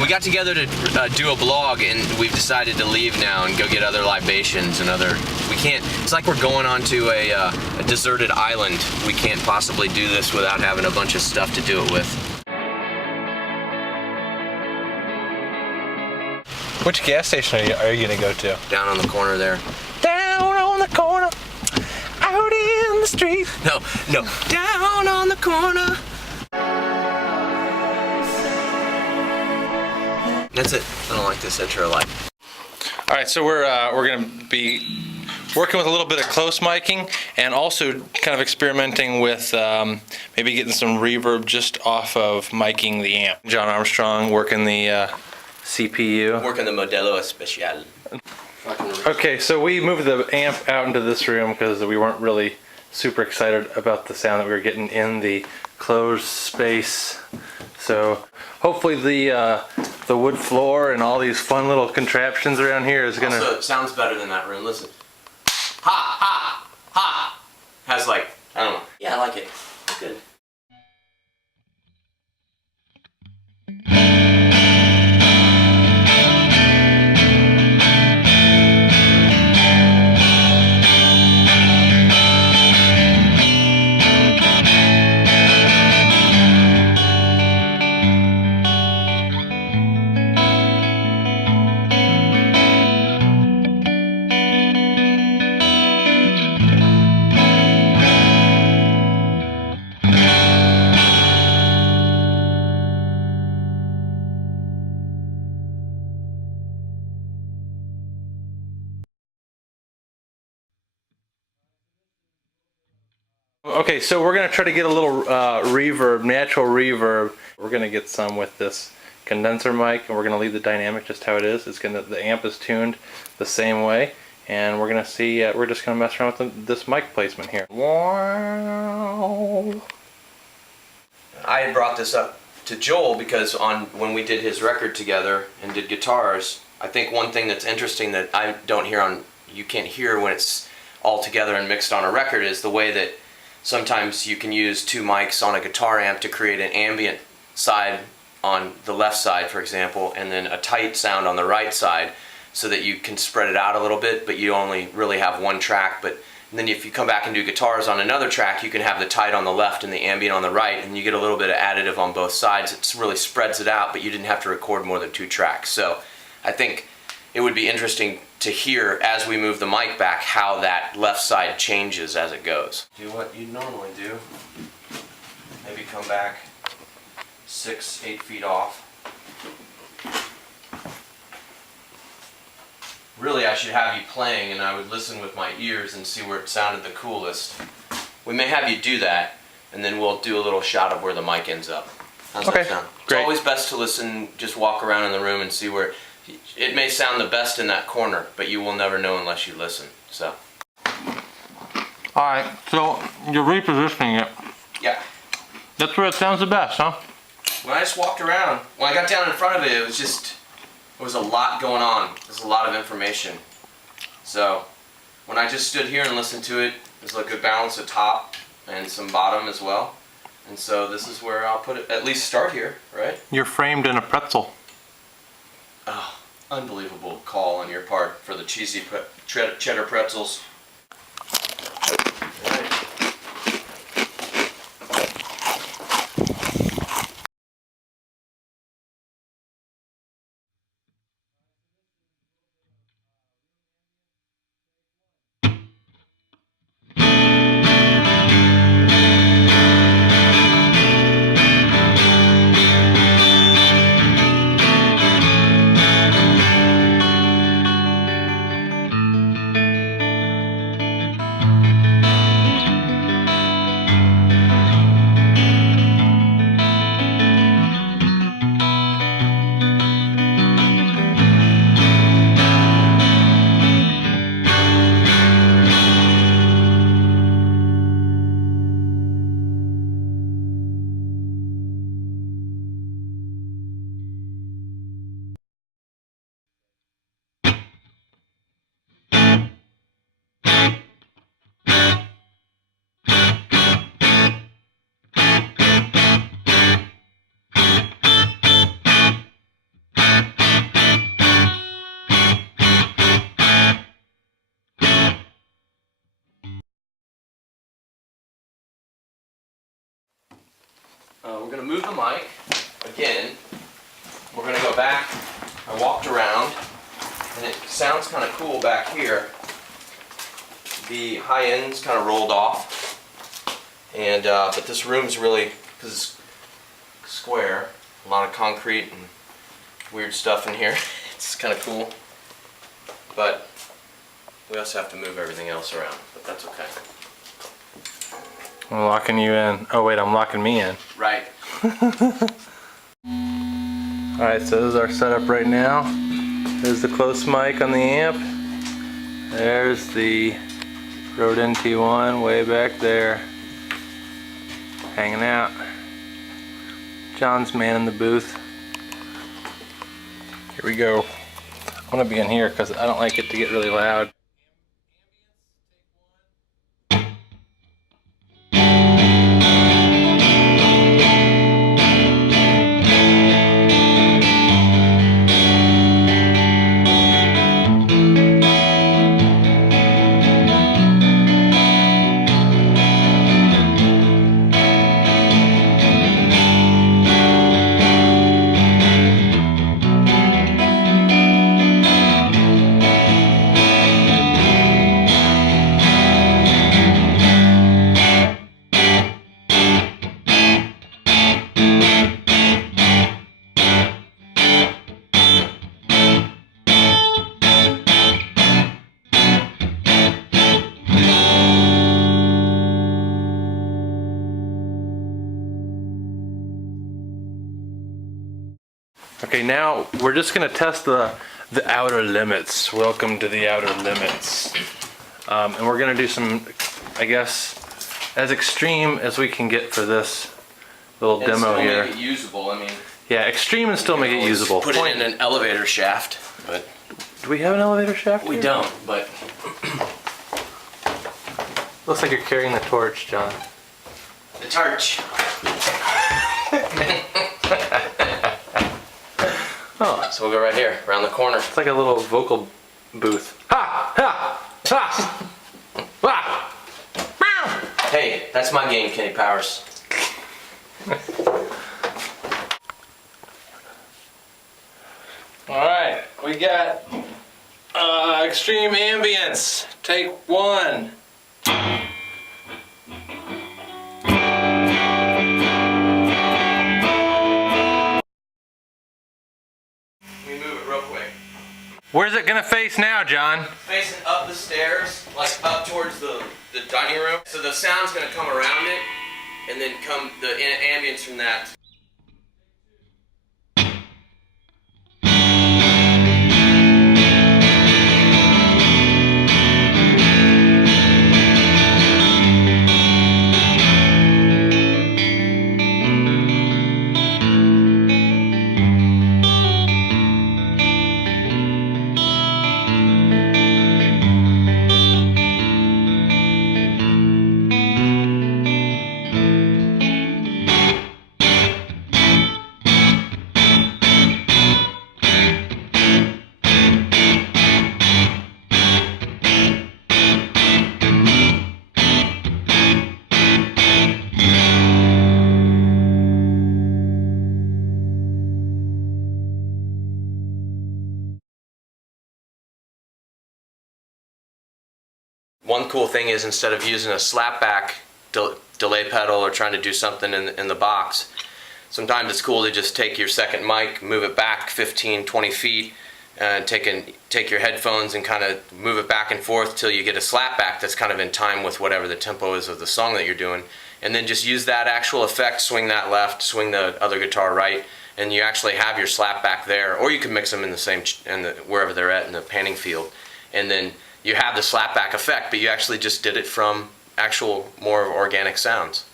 We got together to do a blog, and we've decided to leave now and go get other libations and other. We can't. It's like we're going onto a deserted island. We can't possibly do this without having a bunch of stuff to do it with. Which gas station are you gonna go to? Down on the corner there. Down on the corner, out in the street. No, down on the corner. That's it. I don't like this intro. All right, so we're gonna be working with a little bit of close miking and also kind of experimenting with maybe getting some reverb just off of miking the amp. Jon Armstrong working the CPU. Working the Modelo Especial. Okay, so we moved the amp out into this room because we weren't really super excited about the sound that we were getting in the closed space. So hopefully the wood floor and all these fun little contraptions around here is gonna. Also, it sounds better than that room. Listen. Ha ha ha. Has like, I don't know. Yeah, I like it. It's good. Okay, so we're gonna try to get a little reverb, natural reverb. We're gonna get some with this condenser mic, and we're gonna leave the dynamic just how it is. The amp is tuned the same way, and we're gonna see. We're just gonna mess around with this mic placement here. Wow. I had brought this up to Joel because when we did his record together and did guitars, I think one thing that's interesting that I don't hear you can't hear when it's all together and mixed on a record is the way that sometimes you can use two mics on a guitar amp to create an ambient side on the left side, for example, and then a tight sound on the right side so that you can spread it out a little bit, but you only really have one track. But then if you come back and do guitars on another track, you can have the tight on the left and the ambient on the right, and you get a little bit of additive on both sides. It really spreads it out, but you didn't have to record more than two tracks. So I think it would be interesting to hear as we move the mic back how that left side changes as it goes. Do what you normally do. Maybe come back 6-8 feet off. Really, I should have you playing and I would listen with my ears and see where it sounded the coolest. We may have you do that, and then we'll do a little shot of where the mic ends up. How's that sound? Great. It's always best to listen, just walk around in the room and see where. It may sound the best in that corner, but you will never know unless you listen. So. Alright, so you're repositioning it. Yeah. That's where it sounds the best, huh? When I just walked around, when I got down in front of it, it was a lot going on. There's a lot of information. So, when I just stood here and listened to it, there's a good balance of top and some bottom as well. And so this is where I'll put it, at least start here, right? You're framed in a pretzel. Oh, unbelievable call on your part for the cheesy cheddar pretzels. we're gonna move the mic again. We're gonna go back. I walked around, and it sounds kind of cool back here. The high end's kind of rolled off, and but this room's really, because it's square, a lot of concrete and weird stuff in here. It's kind of cool, but we also have to move everything else around, but that's okay. I'm locking you in. Oh wait, I'm locking me in. Right. Alright, so this is our setup right now. There's the close mic on the amp. There's the Rode NT1 way back there. Hanging out. John's manning the booth. Here we go. I'm gonna be in here because I don't like it to get really loud. Okay, now we're just gonna test the outer limits. Welcome to the outer limits. And we're gonna do some, I guess, as extreme as we can get for this little And demo still here. make it usable. I mean, Yeah, extreme and still make it usable. Put it in an elevator shaft, but Do we have an elevator shaft we here? don't. But Looks like you're carrying the torch, John. the torch. Oh, So we'll go right here, around the corner. it's like a little vocal booth. Ha! Ha! Ha! Ha! Meow! Hey, that's my game, Kenny Powers. Alright, we got extreme ambience. Take one. We move it real quick. Where's it gonna face now, John? Facing up the stairs, like up towards the dining room. So the sound's gonna come around it, and then come the ambience from that. One cool thing is, instead of using a slapback delay pedal or trying to do something in the box, sometimes it's cool to just take your second mic, move it back 15, 20 feet, and take your headphones and kind of move it back and forth till you get a slapback that's kind of in time with whatever the tempo is of the song that you're doing. And then just use that actual effect, swing that left, swing the other guitar right, and you actually have your slapback there. Or you can mix them in the same, wherever they're at in the panning field. And then you have the slapback effect, but you actually just did it from actual more organic sounds.